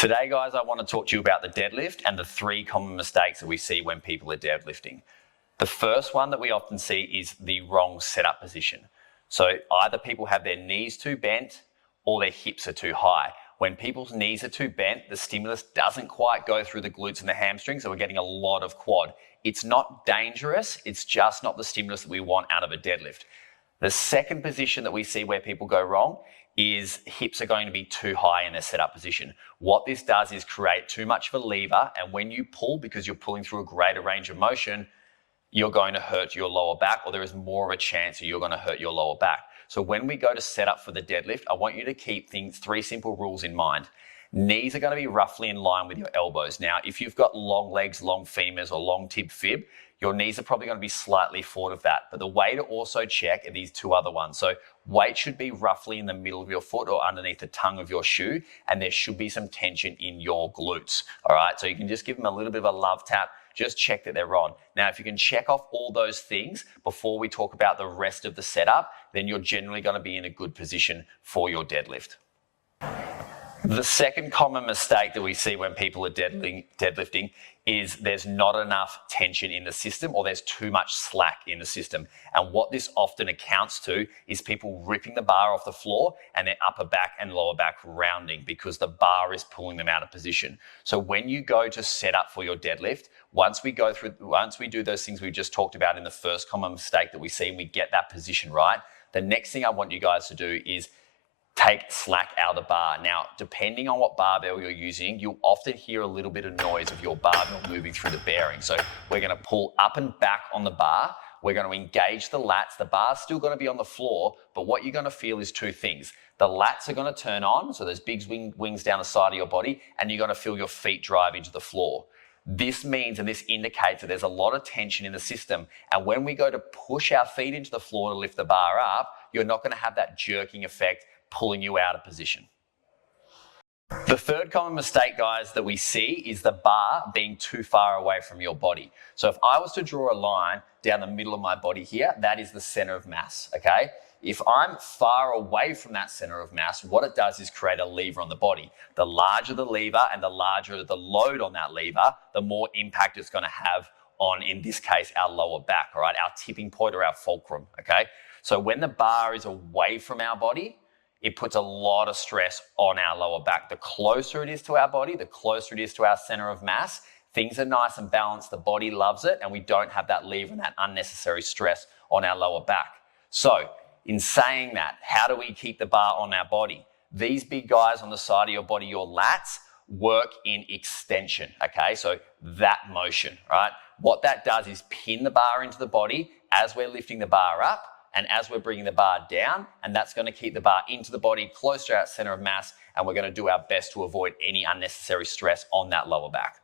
Today, guys, I want to talk to you about the deadlift and the 3 common mistakes that we see when people are deadlifting. The first one that we often see is the wrong setup position. So either people have their knees too bent or their hips are too high. When people's knees are too bent, the stimulus doesn't quite go through the glutes and the hamstrings, so we're getting a lot of quad. It's not dangerous, it's just not the stimulus that we want out of a deadlift. The second position that we see where people go wrong is hips are going to be too high in their setup position. What this does is create too much of a lever, and when you pull, because you're pulling through a greater range of motion, you're going to hurt your lower back, or there is more of a chance that you're going to hurt your lower back. So when we go to set up for the deadlift, I want you to keep 3 simple rules in mind. Knees are going to be roughly in line with your elbows. Now, if you've got long legs, long femurs, or long tib fib, your knees are probably going to be slightly forward of that. But the way to also check are these 2 other ones. So weight should be roughly in the middle of your foot or underneath the tongue of your shoe, and there should be some tension in your glutes. All right, so you can just give them a little bit of a love tap. Just check that they're on. Now, if you can check off all those things before we talk about the rest of the setup, then you're generally going to be in a good position for your deadlift. The second common mistake that we see when people are deadlifting is there's not enough tension in the system, or there's too much slack in the system. And what this often accounts to is people ripping the bar off the floor and their upper back and lower back rounding because the bar is pulling them out of position. So when you go to set up for your deadlift, once we do those things we just talked about in the first common mistake that we see and we get that position right, the next thing I want you guys to do is take slack out of the bar. Now, depending on what barbell you're using, you'll often hear a little bit of noise of your barbell moving through the bearing. So we're going to pull up and back on the bar. We're going to engage the lats. The bar's still going to be on the floor, but what you're going to feel is 2 things. The lats are going to turn on, so there's big wings down the side of your body, and you're going to feel your feet drive into the floor. This means, and this indicates that there's a lot of tension in the system. And when we go to push our feet into the floor to lift the bar up, you're not going to have that jerking effect pulling you out of position. The third common mistake, guys, that we see is the bar being too far away from your body. So if I was to draw a line down the middle of my body here, that is the center of mass, okay? If I'm far away from that center of mass, what it does is create a lever on the body. The larger the lever and the larger the load on that lever, the more impact it's going to have on, in this case, our lower back, all right? Our tipping point or our fulcrum, okay? So when the bar is away from our body, it puts a lot of stress on our lower back. The closer it is to our body, the closer it is to our center of mass, things are nice and balanced, the body loves it, and we don't have that lever and that unnecessary stress on our lower back. So, in saying that, how do we keep the bar on our body? These big guys on the side of your body, your lats, work in extension, okay? So that motion, right? What that does is pin the bar into the body as we're lifting the bar up, and as we're bringing the bar down, and that's going to keep the bar into the body, close to our center of mass, and we're going to do our best to avoid any unnecessary stress on that lower back.